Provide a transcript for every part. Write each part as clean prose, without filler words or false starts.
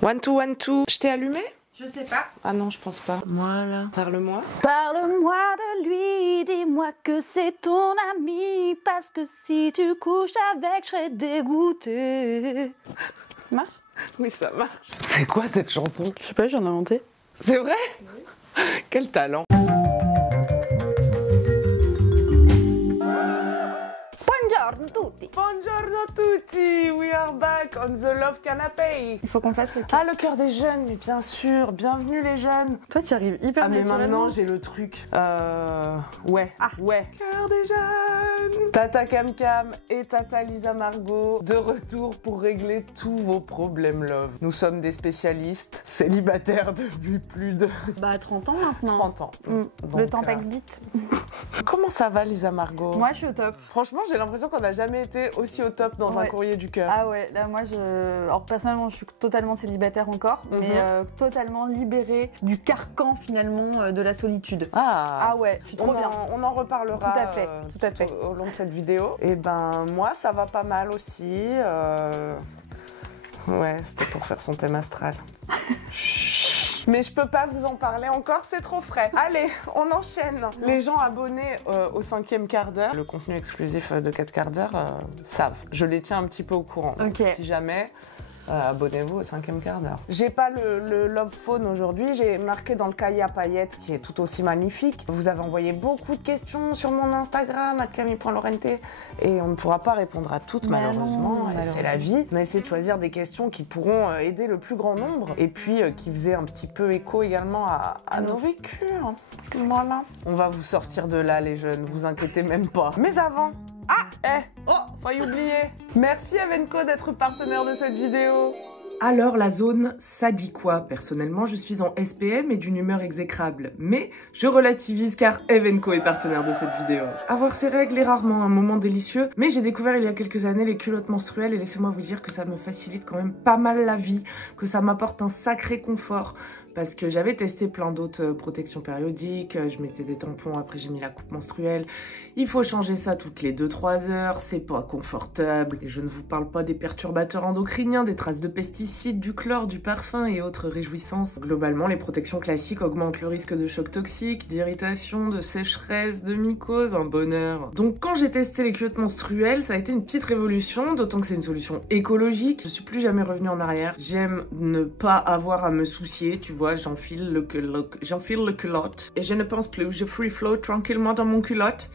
One, two, one, two. Je t'ai allumé? Je sais pas. Ah non, je pense pas. Voilà. Parle-moi. Parle-moi de lui, dis-moi que c'est ton ami, parce que si tu couches avec, je serais dégoûtée. Ça marche? Oui, ça marche. C'est quoi cette chanson? Je sais pas, j'en ai inventé. C'est vrai? Oui. Quel talent. Buongiorno tutti. Buongiorno tutti. We are back on the love canapé. Il faut qu'on fasse le cœur. Ah, le cœur des jeunes, mais bien sûr. Bienvenue les jeunes. Toi, tu y arrives hyper Ah, mais naturellement. maintenant, j'ai le truc. Ouais. Ah. Ouais. Cœur des jeunes. Tata Cam Cam et Tata Lisa Margot de retour pour régler tous vos problèmes love. Nous sommes des spécialistes célibataires depuis plus de 30 ans maintenant. 30 ans. Le temps passe vite. Comment ça va Lisa Margot? Moi, je suis au top. Franchement, j'ai l'impression qu'on n'a jamais été aussi au top dans un courrier du cœur. Ah ouais, là moi alors personnellement je suis totalement célibataire encore, mais totalement libérée du carcan finalement de la solitude. Ah ouais, je suis trop bien. On en reparlera tout à fait. Au long de cette vidéo. Et ben moi ça va pas mal aussi. Ouais, c'était pour faire son thème astral. Mais je peux pas vous en parler encore, c'est trop frais. Allez, on enchaîne. Les gens abonnés au 5e quart d'heure, le contenu exclusif de 4 quarts d'heure, savent. Je les tiens un petit peu au courant. Ok. Donc, si jamais, abonnez-vous au 5e quart d'heure. J'ai pas le love phone aujourd'hui, j'ai marqué dans le cahier à paillettes qui est tout aussi magnifique. Vous avez envoyé beaucoup de questions sur mon Instagram, @camille.lorente, et on ne pourra pas répondre à toutes malheureusement. C'est la vie. On a essayé de choisir des questions qui pourront aider le plus grand nombre et puis qui faisaient un petit peu écho également à nos vécus. Voilà. On va vous sortir de là les jeunes, vous inquiétez même pas. Mais avant... failli oublier. Merci Evenco d'être partenaire de cette vidéo. Alors la zone, ça dit quoi? Personnellement, je suis en SPM et d'une humeur exécrable. Mais je relativise car Evenco est partenaire de cette vidéo. Avoir ses règles est rarement un moment délicieux, mais j'ai découvert il y a quelques années les culottes menstruelles et laissez-moi vous dire que ça me facilite quand même pas mal la vie, que ça m'apporte un sacré confort. Parce que j'avais testé plein d'autres protections périodiques, je mettais des tampons, après j'ai mis la coupe menstruelle. Il faut changer ça toutes les 2-3 heures, c'est pas confortable. Et je ne vous parle pas des perturbateurs endocriniens, des traces de pesticides, du chlore, du parfum et autres réjouissances. Globalement, les protections classiques augmentent le risque de choc toxique, d'irritation, de sécheresse, de mycose, un bonheur. Donc quand j'ai testé les culottes menstruelles, ça a été une petite révolution, d'autant que c'est une solution écologique. Je suis plus jamais revenue en arrière. J'aime ne pas avoir à me soucier, tu vois. J'enfile le culotte et je ne pense plus, je free flow tranquillement dans mon culotte.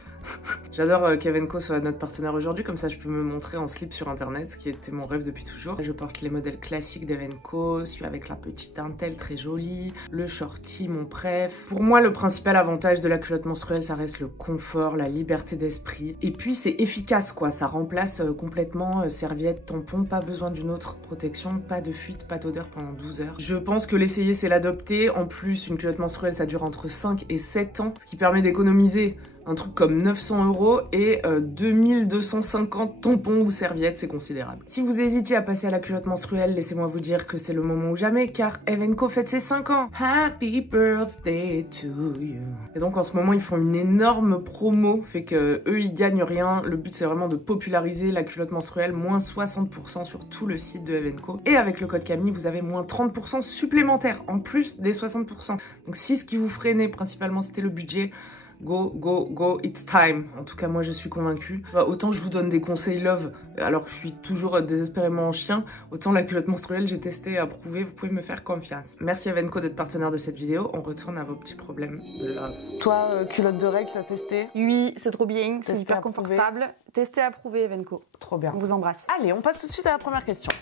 J'adore qu'Evenco soit notre partenaire aujourd'hui, comme ça je peux me montrer en slip sur internet, ce qui était mon rêve depuis toujours. Je porte les modèles classiques d'Evenco, celui avec la petite dentelle très jolie, le shorty mon préf. Pour moi le principal avantage de la culotte menstruelle ça reste le confort, la liberté d'esprit. Et puis c'est efficace quoi, ça remplace complètement serviette, tampon, pas besoin d'une autre protection, pas de fuite, pas d'odeur pendant 12 heures. Je pense que l'essayer c'est l'adopter, en plus une culotte menstruelle ça dure entre 5 et 7 ans, ce qui permet d'économiser un truc comme 900 € et 2250 tampons ou serviettes, c'est considérable. Si vous hésitiez à passer à la culotte menstruelle, laissez-moi vous dire que c'est le moment ou jamais, car Evenco fête ses 5 ans. Happy birthday to you. Et donc en ce moment, ils font une énorme promo, fait que eux, ils gagnent rien. Le but, c'est vraiment de populariser la culotte menstruelle, moins 60% sur tout le site de Evenco. Et avec le code Camille, vous avez moins 30% supplémentaires, en plus des 60%. Donc si ce qui vous freinait principalement, c'était le budget, go, go, go, it's time. En tout cas, moi, je suis convaincue. Autant je vous donne des conseils love, alors que je suis toujours désespérément en chien, autant la culotte menstruelle, j'ai testé et approuvé, vous pouvez me faire confiance. Merci Evenco d'être partenaire de cette vidéo. On retourne à vos petits problèmes de love. Toi, culotte de règles, t'as testé? Oui, c'est trop bien, c'est Testé, hyper approuvé. confortable. Testé, approuvé, Evenco. Trop bien. On vous embrasse. Allez, on passe tout de suite à la première question.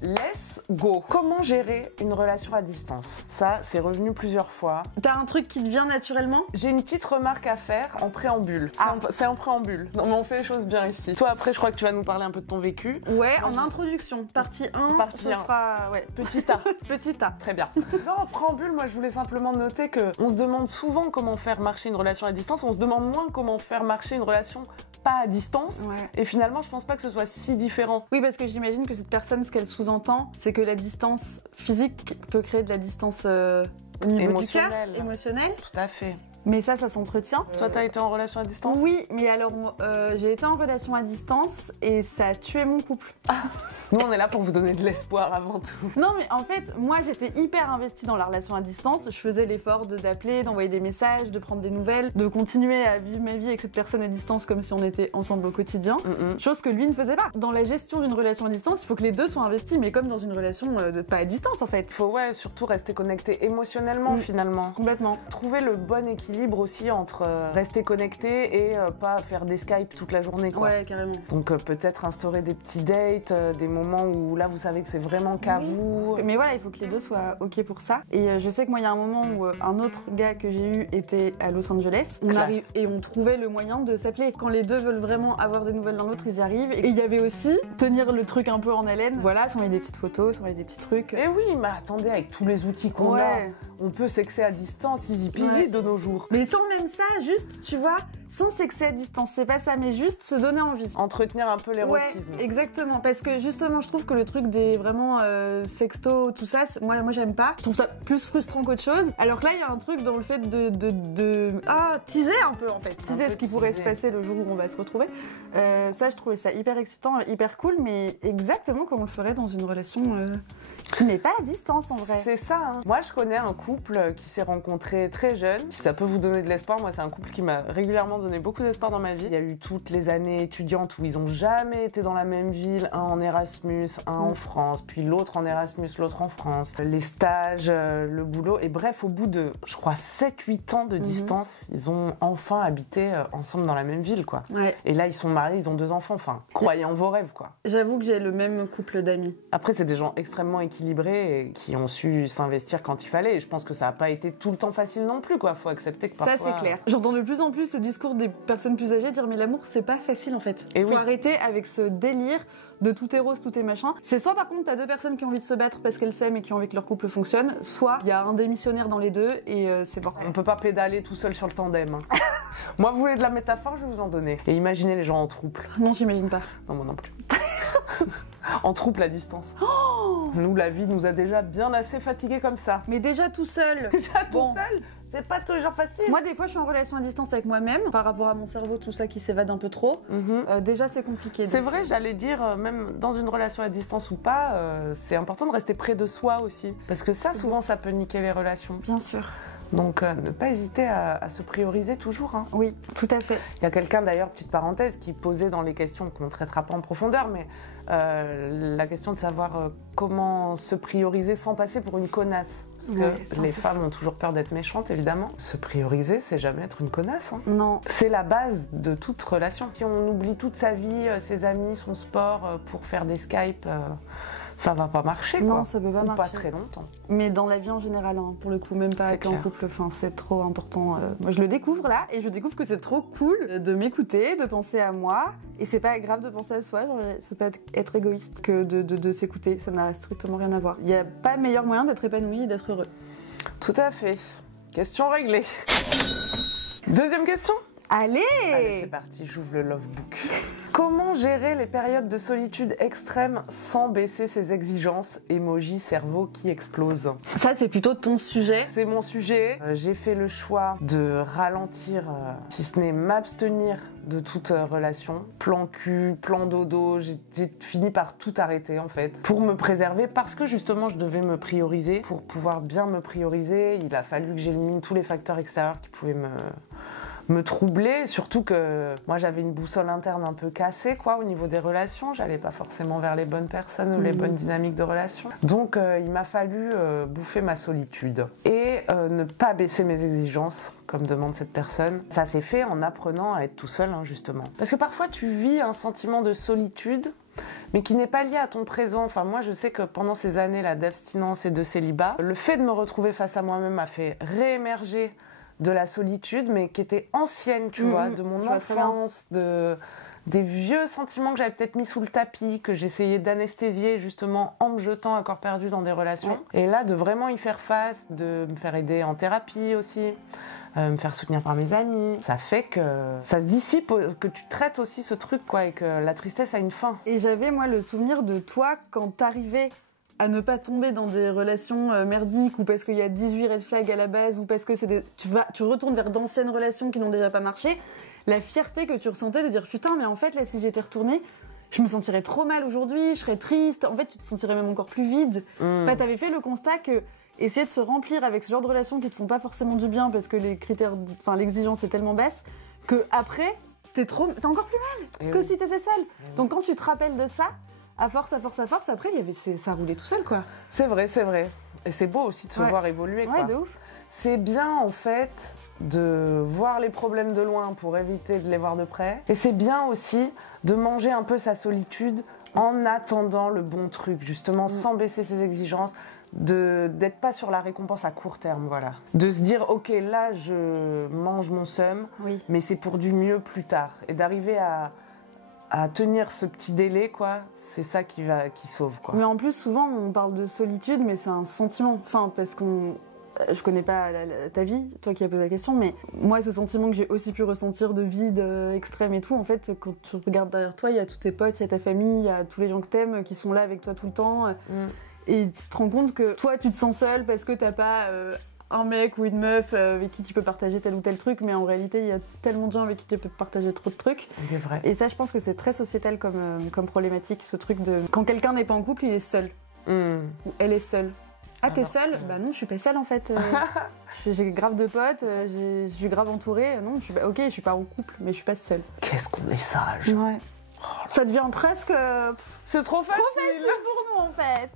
Let's go. Comment gérer une relation à distance? Ça, c'est revenu plusieurs fois. T'as un truc qui te vient naturellement? J'ai une petite remarque à faire en préambule. C'est en préambule. Non, mais on fait les choses bien ici. Toi, après, je crois que tu vas nous parler un peu de ton vécu. Ouais, en introduction. Partie 1, Partie 1. sera... Ouais. Petit A. Petit A. Très bien. Non, en préambule, moi, je voulais simplement noter qu'on se demande souvent comment faire marcher une relation à distance. On se demande moins comment faire marcher une relation pas à distance. Ouais. Et finalement, je pense pas que ce soit si différent. Oui, parce que j'imagine que cette personne, ce qu'elle sous-entend, c'est que la distance physique peut créer de la distance au niveau du cœur, Émotionnelle. émotionnelle. Tout à fait. Mais ça s'entretient. Toi, t'as été en relation à distance? Oui, mais alors j'ai été en relation à distance et ça a tué mon couple. Nous, on est là pour vous donner de l'espoir avant tout. Non, mais en fait, moi j'étais hyper investie dans la relation à distance. Je faisais l'effort d'appeler, d'envoyer des messages, de prendre des nouvelles, de continuer à vivre ma vie avec cette personne à distance comme si on était ensemble au quotidien. Chose que lui ne faisait pas. Dans la gestion d'une relation à distance, il faut que les deux soient investis, mais comme dans une relation pas à distance en fait. Il faut surtout rester connecté émotionnellement finalement. Complètement. Trouver le bon équilibre aussi entre rester connecté et pas faire des Skype toute la journée, quoi. Ouais, carrément. Donc peut-être instaurer des petits dates, des moments où là vous savez que c'est vraiment qu'à vous. Mais voilà, il faut que les deux soient ok pour ça. Et je sais que moi, il y a un moment où un autre gars que j'ai eu était à Los Angeles. On arrive et on trouvait le moyen de s'appeler. Quand les deux veulent vraiment avoir des nouvelles l'un de l'autre, ils y arrivent. Et il y avait aussi tenir le truc un peu en haleine. Voilà, s'envoyer des petites photos, s'envoyer des petits trucs. Et oui, mais attendez, avec tous les outils qu'on a, on peut sexer à distance, easy peasy de nos jours. Mais sans même ça, juste, tu vois, sans sexer à distance, c'est pas ça, mais juste se donner envie. Entretenir un peu l'érotisme. Ouais, exactement, parce que justement, je trouve que le truc des vraiment sexto, tout ça, moi j'aime pas. Je trouve ça plus frustrant qu'autre chose. Alors que là, il y a un truc dans le fait de teaser un peu en fait, teaser ce qui pourrait se passer le jour où on va se retrouver. Ça, je trouvais ça hyper excitant, hyper cool, mais exactement comme on le ferait dans une relation qui n'est pas à distance en vrai. C'est ça, hein. Moi, je connais un couple qui s'est rencontré très jeune. Si ça peut vous donner de l'espoir, moi, c'est un couple qui m'a régulièrement donné beaucoup d'espoir dans ma vie. Il y a eu toutes les années étudiantes où ils ont jamais été dans la même ville, un en Erasmus, un en France, puis l'autre en Erasmus, l'autre en France. Les stages, le boulot, et bref, au bout de, je crois, 7-8 ans de distance, ils ont enfin habité ensemble dans la même ville, quoi. Ouais. Et là, ils sont mariés, ils ont 2 enfants, enfin, croyez en vos rêves, quoi. J'avoue que j'ai le même couple d'amis. Après, c'est des gens extrêmement équilibrés et qui ont su s'investir quand il fallait. Et je pense que ça n'a pas été tout le temps facile non plus, quoi. Faut accepter que parfois... Ça, c'est clair. J'entends de plus en plus le discours des personnes plus âgées dire mais l'amour, c'est pas facile en fait. Et faut arrêter avec ce délire de tout est rose, tout est machin. C'est soit par contre t'as deux personnes qui ont envie de se battre parce qu'elles s'aiment et qui ont envie que leur couple fonctionne, soit il y a un démissionnaire dans les deux et c'est bon. On peut pas pédaler tout seul sur le tandem. Hein. Moi, vous voulez de la métaphore, je vais vous en donner. Et imaginez les gens en trouble. Non, j'imagine pas. Non, moi non plus. En trouble à distance. Nous, la vie nous a déjà bien assez fatigués comme ça. Mais déjà tout seul. Déjà tout seul, c'est pas toujours facile. Moi, des fois, je suis en relation à distance avec moi-même par rapport à mon cerveau, tout ça qui s'évade un peu trop. Déjà, c'est compliqué. C'est vrai, j'allais dire, même dans une relation à distance ou pas, c'est important de rester près de soi aussi. Parce que ça, souvent, ça peut niquer les relations. Bien sûr. Donc, ne pas hésiter à se prioriser toujours. Hein. Oui, tout à fait. Il y a quelqu'un, d'ailleurs, petite parenthèse, qui posait dans les questions qu'on ne traitera pas en profondeur, mais la question de savoir comment se prioriser sans passer pour une connasse. Parce que les femmes ont toujours peur d'être méchantes, évidemment. Se prioriser, c'est jamais être une connasse. Hein. Non. C'est la base de toute relation. Si on oublie toute sa vie, ses amis, son sport, pour faire des Skype... ça va pas marcher, quoi. Non, ça peut pas marcher. Pas très longtemps. Mais dans la vie en général, hein, pour le coup, même pas avec un couple, enfin, c'est trop important. Moi, je le découvre là, et je découvre que c'est trop cool de m'écouter, de penser à moi. Et c'est pas grave de penser à soi, genre, c'est pas être égoïste que de s'écouter. Ça n'a strictement rien à voir. Il y a pas meilleur moyen d'être épanoui et d'être heureux. Tout à fait. Question réglée. Deuxième question. Allez, c'est parti, j'ouvre le love book. Comment gérer les périodes de solitude extrême sans baisser ses exigences? Emoji cerveau qui explose. Ça, c'est plutôt ton sujet. C'est mon sujet. J'ai fait le choix de ralentir, si ce n'est m'abstenir de toute relation. Plan cul, plan dodo, j'ai fini par tout arrêter en fait. Pour me préserver, parce que justement je devais me prioriser. Pour pouvoir bien me prioriser, il a fallu que j'élimine tous les facteurs extérieurs qui pouvaient me troubler, surtout que moi j'avais une boussole interne un peu cassée quoi au niveau des relations, j'allais pas forcément vers les bonnes personnes ou les bonnes dynamiques de relations. Donc il m'a fallu bouffer ma solitude et ne pas baisser mes exigences comme demande cette personne. Ça s'est fait en apprenant à être tout seul hein, justement. Parce que parfois tu vis un sentiment de solitude mais qui n'est pas lié à ton présent. Enfin, moi, je sais que pendant ces années là d'abstinence et de célibat, le fait de me retrouver face à moi-même m'a fait réémerger de la solitude, mais qui était ancienne, tu vois, de mon enfance, des vieux sentiments que j'avais peut-être mis sous le tapis, que j'essayais d'anesthésier justement en me jetant à corps perdu dans des relations. Et là, de vraiment y faire face, de me faire aider en thérapie aussi, me faire soutenir par mes amis, ça fait que ça se dissipe, que tu traites aussi ce truc, quoi, et que la tristesse a une fin. Et j'avais, moi, le souvenir de toi quand t'arrivais à ne pas tomber dans des relations merdiques ou parce qu'il y a 18 red flags à la base ou parce que tu retournes vers d'anciennes relations qui n'ont déjà pas marché, la fierté que tu ressentais de dire putain mais en fait là si j'étais retournée, je me sentirais trop mal aujourd'hui, je serais triste, en fait tu te sentirais même encore plus vide. Enfin, t'avais fait le constat que essayer de se remplir avec ce genre de relations qui te font pas forcément du bien parce que l'exigence est tellement basse que après t'es encore plus mal que si t'étais seule. Donc quand tu te rappelles de ça, à force, après ça roulait tout seul quoi. C'est vrai. Et c'est beau aussi de se voir évoluer quoi. Ouais, de ouf. C'est bien en fait de voir les problèmes de loin pour éviter de les voir de près. Et c'est bien aussi de manger un peu sa solitude en attendant le bon truc, justement, sans baisser ses exigences, d'être pas sur la récompense à court terme, voilà. De se dire, ok, là, je mange mon seum, mais c'est pour du mieux plus tard. Et d'arriver à tenir ce petit délai, quoi, c'est ça qui sauve, quoi. Mais en plus, souvent, on parle de solitude, mais c'est un sentiment. Enfin, parce je connais pas ta vie, toi qui as posé la question, mais moi, ce sentiment que j'ai aussi pu ressentir de vide extrême et tout, en fait, quand tu regardes derrière toi, il y a tous tes potes, il y a ta famille, il y a tous les gens que t'aimes qui sont là avec toi tout le temps. Et tu te rends compte que toi, tu te sens seule parce que t'as pas un mec ou une meuf avec qui tu peux partager tel ou tel truc, mais en réalité, il y a tellement de gens avec qui tu peux partager trop de trucs. C'est vrai. Et ça, je pense que c'est très sociétal comme problématique, ce truc de... Quand quelqu'un n'est pas en couple, il est seul. Ou elle est seule. Ah, t'es seule ? Bah non, je suis pas seule en fait. J'ai grave de potes, je suis grave entourée. Non, je suis pas en couple, mais je suis pas seule. Qu'est-ce qu'on est sage. Ouais. Ça devient presque... C'est trop facile. Trop facile pour nous en fait.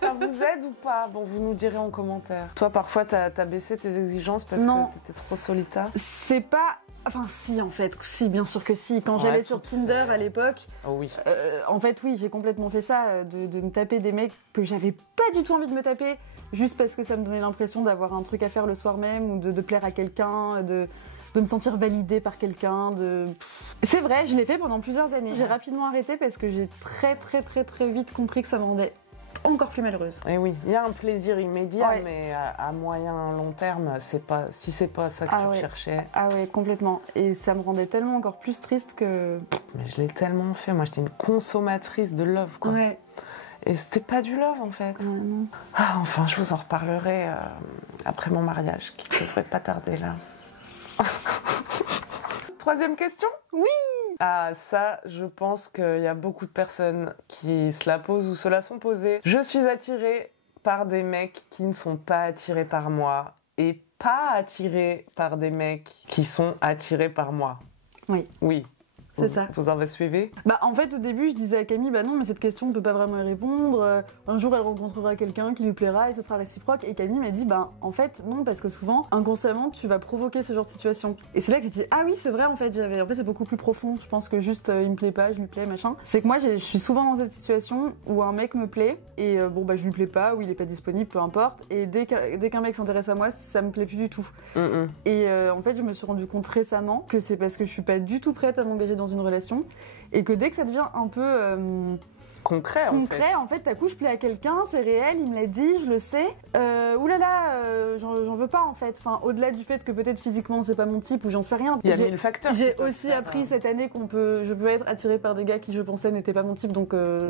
Ça vous aide ou pas ? Bon, vous nous direz en commentaire. Toi, parfois, t'as baissé tes exigences parce que t'étais trop solitaire ? C'est pas... Enfin, si, en fait. Si, bien sûr que si. Quand j'allais sur Tinder à l'époque... Oh oui. En fait, oui, j'ai complètement fait ça, de me taper des mecs que j'avais pas du tout envie de me taper, juste parce que ça me donnait l'impression d'avoir un truc à faire le soir même, ou de plaire à quelqu'un, de me sentir validée par quelqu'un. C'est vrai, je l'ai fait pendant plusieurs années. J'ai rapidement arrêté parce que j'ai très, très, très, très vite compris que ça me rendait encore plus malheureuse. Et oui, il y a un plaisir immédiat, mais à moyen, long terme, si c'est pas ça que tu recherchais. Ah ouais, complètement. Et ça me rendait tellement encore plus triste que... Mais je l'ai tellement fait. Moi, j'étais une consommatrice de love, quoi. Ouais. Et c'était pas du love, en fait. Non. Ah, enfin, je vous en reparlerai après mon mariage, qui devrait pas tarder, là. Troisième question ? Oui. Ah, ça, je pense qu'il y a beaucoup de personnes qui se la posent ou se la sont posées. Je suis attirée par des mecs qui ne sont pas attirés par moi et pas attirée par des mecs qui sont attirés par moi. Oui. Oui. C'est ça. Vous en avez suivi ? Bah en fait au début je disais à Camille bah non mais cette question on peut pas vraiment y répondre. Un jour elle rencontrera quelqu'un qui lui plaira et ce sera réciproque. Et Camille m'a dit bah en fait non parce que souvent inconsciemment tu vas provoquer ce genre de situation. Et c'est là que j'ai dit ah oui c'est vrai en fait c'est beaucoup plus profond. Je pense que juste il me plaît pas, je lui plais machin. C'est que moi je suis souvent dans cette situation où un mec me plaît et bon bah je lui plais pas ou il est pas disponible peu importe. Et dès qu'un mec s'intéresse à moi ça me plaît plus du tout. Et en fait je me suis rendu compte récemment que c'est parce que je suis pas du tout prête à m'engager dans une relation et que dès que ça devient un peu concret en fait d'un coup je plais à quelqu'un, c'est réel, il me l'a dit, je le sais, j'en veux pas en fait, enfin au-delà du fait que peut-être physiquement c'est pas mon type ou j'en sais rien. Il y a 1000 facteurs. J'ai aussi appris cette année je peux être attirée par des gars qui je pensais n'étaient pas mon type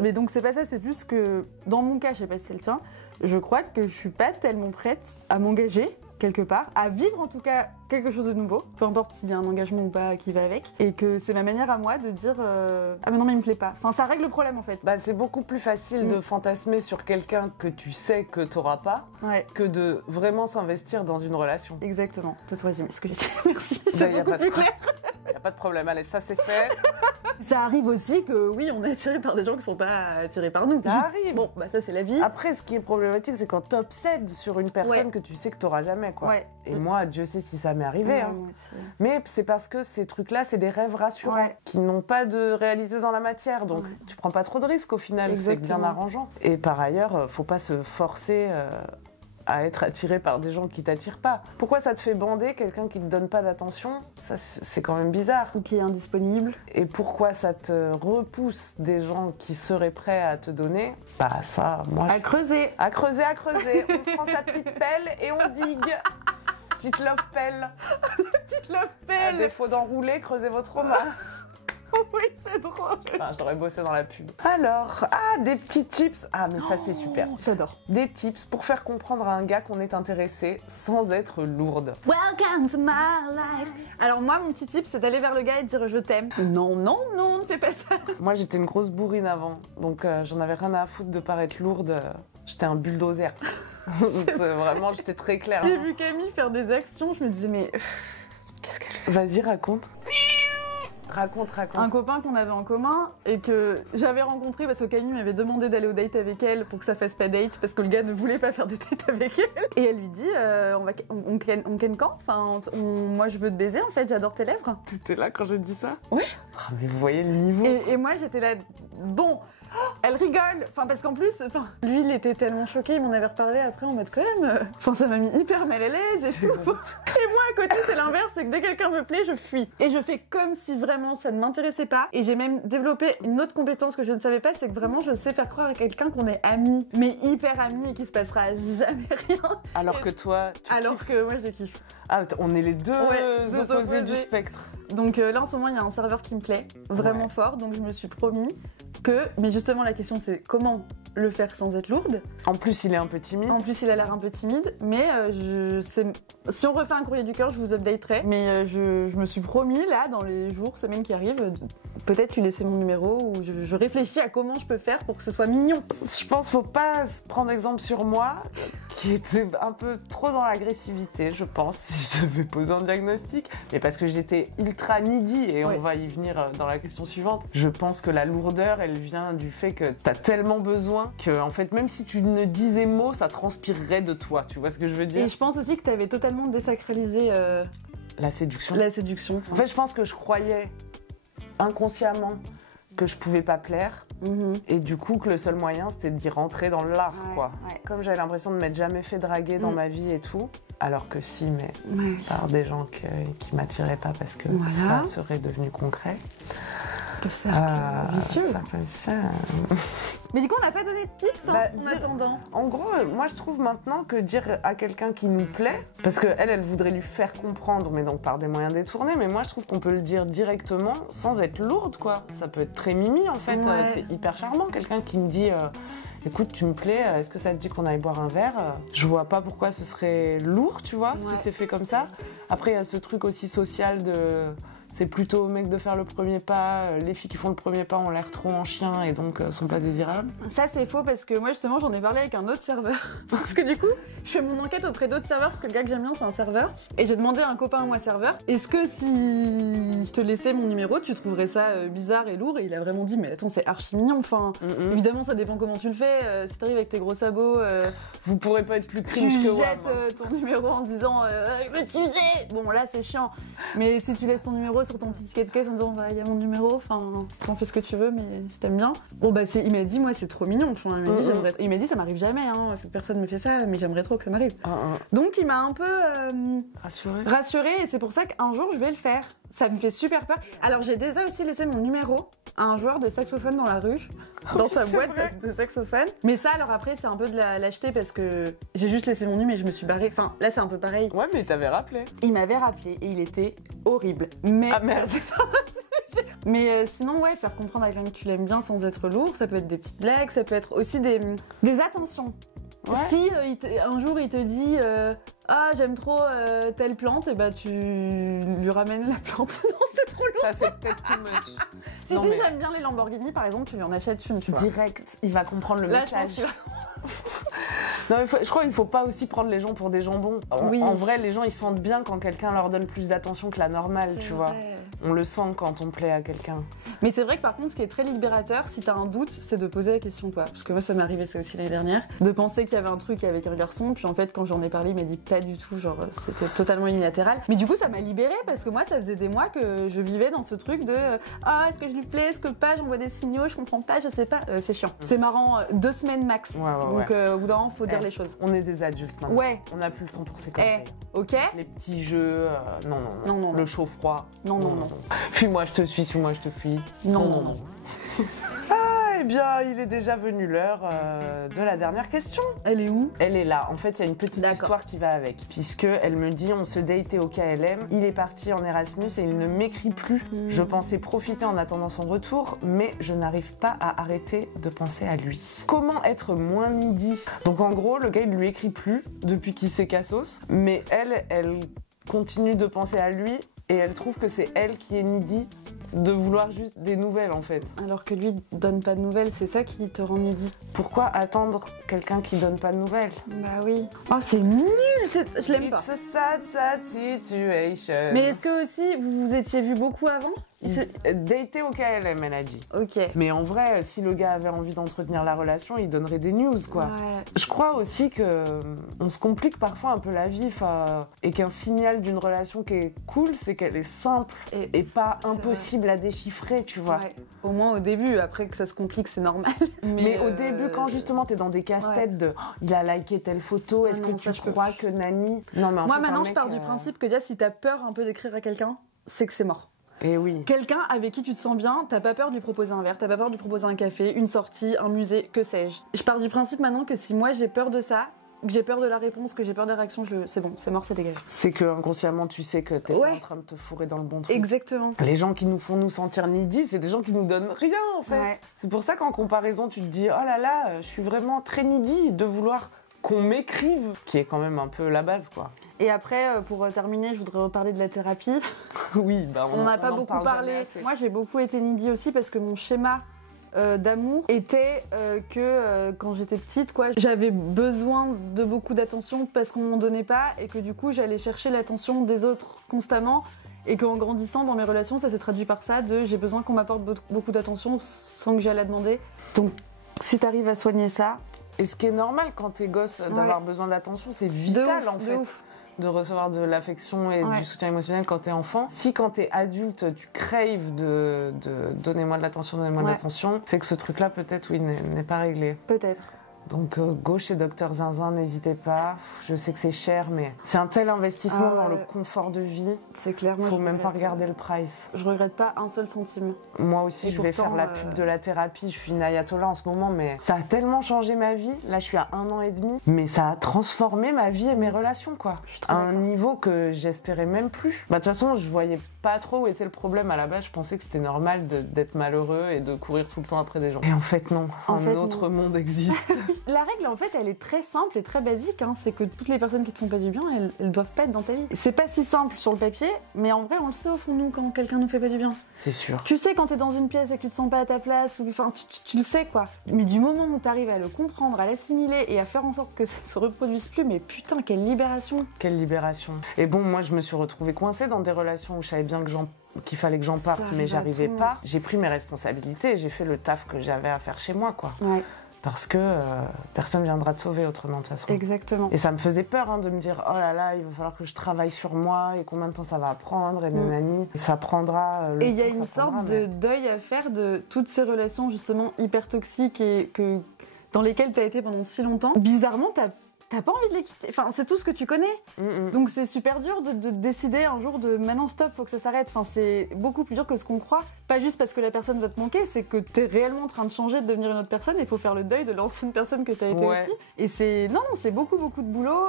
mais donc c'est pas ça, c'est plus que dans mon cas, je sais pas si c'est le tien, je crois que je suis pas tellement prête à m'engager quelque part, à vivre en tout cas quelque chose de nouveau, peu importe s'il y a un engagement ou pas qui va avec, et que c'est ma manière à moi de dire ah mais non mais il me plaît pas. Enfin ça règle le problème en fait. Bah c'est beaucoup plus facile de fantasmer sur quelqu'un que tu sais que t'auras pas, que de vraiment s'investir dans une relation. Exactement. T'as tout résumé ce que j'ai dit. Merci. C'est beaucoup plus clair. Y a pas de problème. Allez, ça c'est fait. Ça arrive aussi que oui, on est attiré par des gens qui sont pas attirés par nous. Ça arrive. Bon, bah ça c'est la vie. Après, ce qui est problématique, c'est quand t'obsèdes sur une personne que tu sais que t'auras jamais, quoi. Et moi, Dieu sait si ça m'est arrivé. Moi aussi. Mais c'est parce que ces trucs-là, c'est des rêves rassurants qui n'ont pas de réalité dans la matière. Donc, tu prends pas trop de risques au final. C'est bien arrangeant. Et par ailleurs, faut pas se forcer à être attiré par des gens qui t'attirent pas. Pourquoi ça te fait bander quelqu'un qui te donne pas d'attention ? Ça, c'est quand même bizarre. Ou qui est indisponible. Et pourquoi ça te repousse des gens qui seraient prêts à te donner ? Bah ça, moi... À creuser. À creuser. On prend sa petite pelle et on digue. Petite love pelle. Petite love pelle. À défaut d'enrouler, creusez votre roman. Oh Oui, c'est drôle. Enfin, je devrais bosser dans la pub. Alors, des petits tips. Ah, mais ça, c'est super. J'adore. Des tips pour faire comprendre à un gars qu'on est intéressé sans être lourde. Welcome to my life. Alors moi, mon petit tip, c'est d'aller vers le gars et de dire je t'aime. Non, non, non, ne fais pas ça. Moi, j'étais une grosse bourrine avant, donc j'en avais rien à foutre de paraître lourde. J'étais un bulldozer. Vraiment, j'étais très claire. J'ai vu Camille faire des actions, je me disais mais qu'est-ce qu'elle fait? Vas-y, raconte. Raconte. Un copain qu'on avait en commun et que j'avais rencontré parce que Camille m'avait demandé d'aller au date avec elle pour que ça fasse pas date parce que le gars ne voulait pas faire de date avec elle. Et elle lui dit on ken quand? Enfin, moi je veux te baiser en fait, j'adore tes lèvres. T'étais là quand j'ai dit ça? Oui. Oh, mais vous voyez le niveau. Et moi j'étais là, bon. Elle rigole, enfin parce qu'en plus, lui il était tellement choqué, il m'en avait reparlé après en mode quand même, ça m'a mis hyper mal à l'aise et tout. Et moi à côté c'est l'inverse, c'est que dès que quelqu'un me plaît, je fuis. Et je fais comme si vraiment ça ne m'intéressait pas. Et j'ai même développé une autre compétence que je ne savais pas, c'est que vraiment je sais faire croire à quelqu'un qu'on est amis, mais hyper amis et qu'il se passera jamais rien. Alors que toi, que moi je kiffe. Ah, on est les deux deux opposés du spectre. Donc là en ce moment il y a un serveur qui me plaît vraiment fort, donc je me suis promis que, mais justement la question c'est comment le faire sans être lourde. En plus il est un peu timide. En plus il a l'air un peu timide, mais si on refait un courrier du cœur je vous updaterai. Mais je me suis promis là dans les jours, semaines qui arrivent, peut-être lui laisser mon numéro ou je réfléchis à comment je peux faire pour que ce soit mignon. Je pense faut pas prendre exemple sur moi qui était un peu trop dans l'agressivité, je pense, si je devais poser un diagnostic, mais parce que j'étais ultra needy et on va y venir dans la question suivante. Je pense que la lourdeur elle vient du fait que t'as tellement besoin que en fait même si tu ne disais mot ça transpirerait de toi, tu vois ce que je veux dire? Et je pense aussi que t'avais totalement désacralisé la séduction. La séduction. En fait je pense que je croyais inconsciemment que je pouvais pas plaire et du coup que le seul moyen c'était d'y rentrer dans l'art quoi. Ouais. Comme j'avais l'impression de m'être jamais fait draguer dans ma vie et tout, alors que si mais par des gens qui m'attiraient pas parce que ça serait devenu concret. Le cercle vicieux. Mais du coup, on n'a pas donné de tips en attendant. En gros, moi je trouve maintenant que dire à quelqu'un qui nous plaît, parce qu'elle, elle voudrait lui faire comprendre, mais donc par des moyens détournés, mais moi je trouve qu'on peut le dire directement sans être lourde, quoi. Ça peut être très mimi en fait, c'est hyper charmant. Quelqu'un qui me dit écoute, tu me plais, est-ce que ça te dit qu'on aille boire un verre? Je vois pas pourquoi ce serait lourd, tu vois, si c'est fait comme ça. Après, il y a ce truc aussi social de... C'est plutôt au mec de faire le premier pas. Les filles qui font le premier pas ont l'air trop en chien et donc sont pas désirables. Ça c'est faux parce que moi justement j'en ai parlé avec un autre serveur. Parce que du coup je fais mon enquête auprès d'autres serveurs parce que le gars que j'aime bien c'est un serveur. Et j'ai demandé à un copain à moi serveur, est-ce que si je te laissais mon numéro tu trouverais ça bizarre et lourd? Et il a vraiment dit mais attends c'est archi mignon. Enfin évidemment ça dépend comment tu le fais. Si t'arrives avec tes gros sabots, vous pourrez pas être plus cringe que moi. Tu jettes ton numéro en disant je vais t'user. Bon là c'est chiant. Mais si tu laisses ton numéro sur ton petit ticket de caisse en disant il y a mon numéro, enfin t'en fais ce que tu veux mais je t'aime bien. Bon bah il m'a dit moi c'est trop mignon, enfin il m'a dit ça m'arrive jamais hein, personne me fait ça mais j'aimerais trop que ça m'arrive. Donc il m'a un peu rassurée et c'est pour ça qu'un jour je vais le faire. Ça me fait super peur. Alors j'ai déjà aussi laissé mon numéro à un joueur de saxophone dans la rue, dans sa boîte de saxophone. Mais ça alors après c'est un peu de l'acheter parce que j'ai juste laissé mon numéro et je me suis barrée. Enfin là c'est un peu pareil. Ouais mais il t'avait rappelé. Il m'avait rappelé et il était horrible. Mais merde. Mais sinon ouais, faire comprendre à quelqu'un que tu l'aimes bien sans être lourd, ça peut être des petites blagues, ça peut être aussi des attentions. Ouais. Si un jour il te dit ah j'aime trop telle plante, et bah tu lui ramènes la plante. Non c'est trop lourd. Ça c'est peut-être too much. Si tu dis j'aime bien les Lamborghini par exemple, tu lui en achètes une, tu vois. Direct, il va comprendre le message. Je pense Non, mais je crois qu'il faut pas aussi prendre les gens pour des jambons. En vrai, les gens ils sentent bien quand quelqu'un leur donne plus d'attention que la normale, tu vois. On le sent quand on plaît à quelqu'un. Mais c'est vrai que par contre, ce qui est très libérateur, si t'as un doute, c'est de poser la question toi. Parce que moi, ça m'est arrivé ça aussi l'année dernière, de penser qu'il y avait un truc avec un garçon, puis en fait, quand j'en ai parlé, il m'a dit pas du tout, genre c'était totalement unilatéral. Mais du coup, ça m'a libérée parce que moi, ça faisait des mois que je vivais dans ce truc de est-ce que je lui plais, est-ce que pas, j'envoie des signaux, je comprends pas, je sais pas. C'est chiant. C'est marrant, 2 semaines max. Donc au bout d'un moment, faut dire les choses. On est des adultes maintenant. Ouais. On n'a plus le temps pour ces conseils. Ok. Les petits jeux, non. Le chaud-froid. Non. Fuis-moi, je te suis, fuis-moi, je te fuis. Non. Eh bien, il est déjà venu l'heure de la dernière question. Elle est où? Elle est là. En fait, il y a une petite D'accord. histoire qui va avec. Puisque elle me dit, on se datait au KLM, il est parti en Erasmus et il ne m'écrit plus. Je pensais profiter en attendant son retour, mais je n'arrive pas à arrêter de penser à lui. Comment être moins needy? Donc en gros, le gars, il lui écrit plus depuis qu'il s'est cassos, mais elle continue de penser à lui et elle trouve que c'est elle qui est needy de vouloir juste des nouvelles en fait. Alors que lui donne pas de nouvelles, c'est ça qui te rend needy. Pourquoi attendre quelqu'un qui donne pas de nouvelles? Bah oui. Oh, c'est nul, je l'aime pas. It's a sad, sad situation. Mais est-ce que aussi vous vous étiez vu beaucoup avant? Dater au KLM, elle a dit. Ok. Mais en vrai, si le gars avait envie d'entretenir la relation, il donnerait des news, quoi. Ouais. Je crois aussi que on se complique parfois un peu la vie, et qu'un signal d'une relation qui est cool, c'est qu'elle est simple et pas impossible à déchiffrer, tu vois. Ouais. Au moins au début, après que ça se complique, c'est normal. Mais au début, quand justement t'es dans des casse-têtes de il a liké telle photo, est-ce que tu crois que Nani... Non, mais en moi fait, maintenant, un je mec, pars du principe que déjà, si t'as peur un peu d'écrire à quelqu'un, c'est que c'est mort. Et oui. Quelqu'un avec qui tu te sens bien, t'as pas peur de lui proposer un verre, t'as pas peur de lui proposer un café, une sortie, un musée, que sais-je. Je pars du principe maintenant que si moi j'ai peur de ça, que j'ai peur de la réponse, que j'ai peur des réactions, c'est bon, c'est mort, c'est dégagé. C'est que inconsciemment tu sais que t'es pas en train de te fourrer dans le bon truc. Exactement. Les gens qui nous font nous sentir needy, c'est des gens qui nous donnent rien en fait. Ouais. C'est pour ça qu'en comparaison tu te dis oh là là, je suis vraiment très needy de vouloir qu'on m'écrive, qui est quand même un peu la base quoi. Et après, pour terminer, je voudrais reparler de la thérapie. Oui, bah on n'a pas beaucoup parlé. Moi, j'ai beaucoup été needy aussi parce que mon schéma d'amour était que quand j'étais petite, quoi, j'avais besoin de beaucoup d'attention parce qu'on m'en donnait pas et que du coup, j'allais chercher l'attention des autres constamment. Et qu'en grandissant dans mes relations, ça s'est traduit par ça, j'ai besoin qu'on m'apporte beaucoup d'attention sans que j'aille la demander. Donc, si t'arrives à soigner ça... Et ce qui est normal quand t'es gosse d'avoir besoin d'attention, c'est vital en fait. De recevoir de l'affection et du soutien émotionnel quand t'es enfant. Si quand t'es adulte, tu craves de donnez-moi de l'attention, donnez-moi de l'attention, c'est que ce truc-là peut-être, oui, n'est pas réglé. Peut-être. Donc go chez Dr Zinzin, n'hésitez pas. Je sais que c'est cher, mais c'est un tel investissement dans le confort de vie. C'est clair. Moi, faut même pas regarder le price. Je regrette pas un seul centime. Moi aussi, je vais faire la pub de la thérapie. Je suis une ayatollah en ce moment, mais ça a tellement changé ma vie. Là, je suis à 1 an et demi, mais ça a transformé ma vie et mes relations, quoi. À un niveau que j'espérais même plus. Bah de toute façon, je voyais pas trop où était le problème à la base. Je pensais que c'était normal d'être malheureux et de courir tout le temps après des gens. Et en fait, non. Un autre monde existe. La règle, en fait, elle est très simple et très basique. Hein. C'est que toutes les personnes qui te font pas du bien, elles doivent pas être dans ta vie. C'est pas si simple sur le papier, mais en vrai, on le sait au fond de nous quand quelqu'un nous fait pas du bien. C'est sûr. Tu sais quand t'es dans une pièce et que tu te sens pas à ta place, ou enfin, tu le sais quoi. Mais du moment où t'arrives à le comprendre, à l'assimiler et à faire en sorte que ça ne se reproduise plus, mais putain, quelle libération. Quelle libération. Et bon, moi, je me suis retrouvée coincée dans des relations où je savais bien qu'il fallait que j'en parte, mais j'arrivais pas. J'ai pris mes responsabilités, j'ai fait le taf que j'avais à faire chez moi, quoi. Ouais. Parce que personne viendra te sauver autrement, de toute façon. Exactement. Et ça me faisait peur de me dire, oh là là, il va falloir que je travaille sur moi, et combien de temps ça va prendre, et nanani. Ça prendra le temps. Et il y a une sorte de deuil à faire de toutes ces relations, justement, hyper toxiques et dans lesquelles t'as été pendant si longtemps. Bizarrement, t'as pas envie de les quitter. Enfin, c'est tout ce que tu connais. Donc c'est super dur de décider un jour de maintenant stop, faut que ça s'arrête. Enfin, c'est beaucoup plus dur que ce qu'on croit. Pas juste parce que la personne va te manquer, c'est que t'es réellement en train de changer, de devenir une autre personne et il faut faire le deuil de l'ancienne personne que t'as été aussi. Et c'est beaucoup de boulot,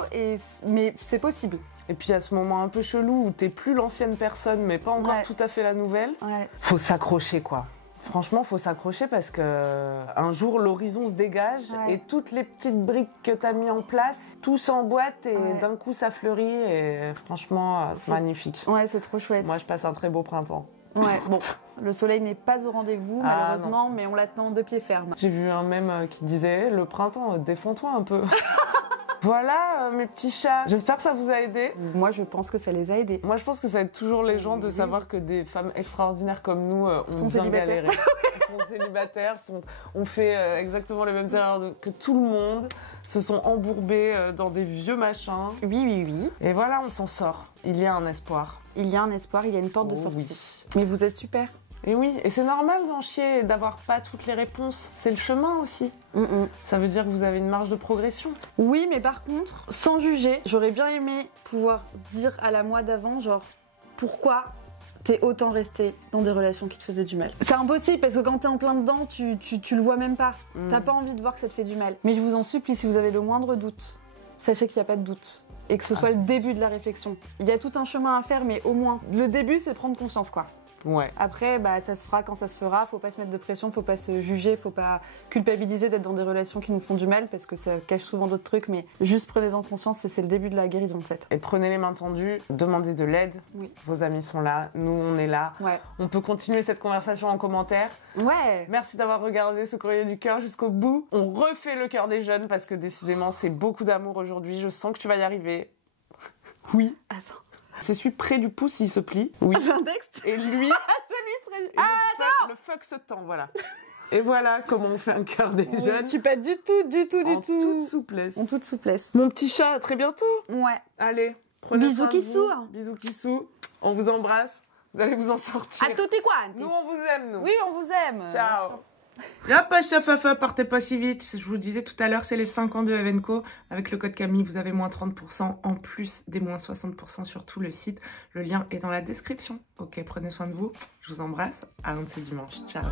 mais c'est possible. Et puis à ce moment un peu chelou où t'es plus l'ancienne personne mais pas encore tout à fait la nouvelle, faut s'accrocher quoi. Franchement, faut s'accrocher parce que un jour l'horizon se dégage et toutes les petites briques que t'as mis en place, tout s'emboîte et d'un coup ça fleurit et franchement c'est magnifique. Ouais, c'est trop chouette. Moi je passe un très beau printemps. Ouais, bon, le soleil n'est pas au rendez-vous malheureusement, mais on l'attend de pied ferme. J'ai vu un mème qui disait le printemps défends-toi un peu. Voilà mes petits chats. J'espère que ça vous a aidé. Moi, je pense que ça les a aidés. Moi, je pense que ça aide toujours les gens de savoir que des femmes extraordinaires comme nous ont bien galéré. Sont célibataires, ont fait exactement les mêmes erreurs que tout le monde, se sont embourbés dans des vieux machins. Oui. Et voilà, on s'en sort. Il y a un espoir. Il y a un espoir, il y a une porte de sortie. Oui. Mais vous êtes super. Et oui, et c'est normal d'en chier et d'avoir pas toutes les réponses. C'est le chemin aussi. Ça veut dire que vous avez une marge de progression. Oui, mais par contre, sans juger, j'aurais bien aimé pouvoir dire à la moi d'avant, genre, pourquoi t'es autant resté dans des relations qui te faisaient du mal. C'est impossible parce que quand t'es en plein dedans, tu le vois même pas. T'as pas envie de voir que ça te fait du mal. Mais je vous en supplie, si vous avez le moindre doute, sachez qu'il n'y a pas de doute. Et que ce soit le début de la réflexion. Il y a tout un chemin à faire, mais au moins, le début, c'est prendre conscience, quoi. Ouais. Après, bah, ça se fera quand ça se fera. Faut pas se mettre de pression, faut pas se juger, faut pas culpabiliser d'être dans des relations qui nous font du mal parce que ça cache souvent d'autres trucs. Mais juste prenez-en conscience et c'est le début de la guérison en fait. Et prenez les mains tendues, demandez de l'aide. Oui. Vos amis sont là, nous on est là. Ouais. On peut continuer cette conversation en commentaire. Ouais. Merci d'avoir regardé ce courrier du cœur jusqu'au bout. On refait le cœur des jeunes parce que décidément c'est beaucoup d'amour aujourd'hui. Je sens que tu vas y arriver. Oui. Attends. C'est celui près du pouce, il se plie. Oui. C'est un texte. Et lui. Le fuck se tend, voilà. Et voilà comment on fait un cœur des jeunes. Je suis pas du tout. En toute souplesse. En toute souplesse. Mon petit chat, à très bientôt. Ouais. Allez, prenez Bisous soin de Kissou. vous. Bisous Kissou. On vous embrasse. Vous allez vous en sortir. À tutti quanti. Nous, on vous aime, nous. Oui, on vous aime. Ciao. La page chafafa, partez pas si vite. Je vous disais tout à l'heure, c'est les 5 ans de Evenko. Avec le code Camille, vous avez moins 30% en plus des moins 60% sur tout le site. Le lien est dans la description. Ok, prenez soin de vous. Je vous embrasse. À un de ces dimanches. Ciao.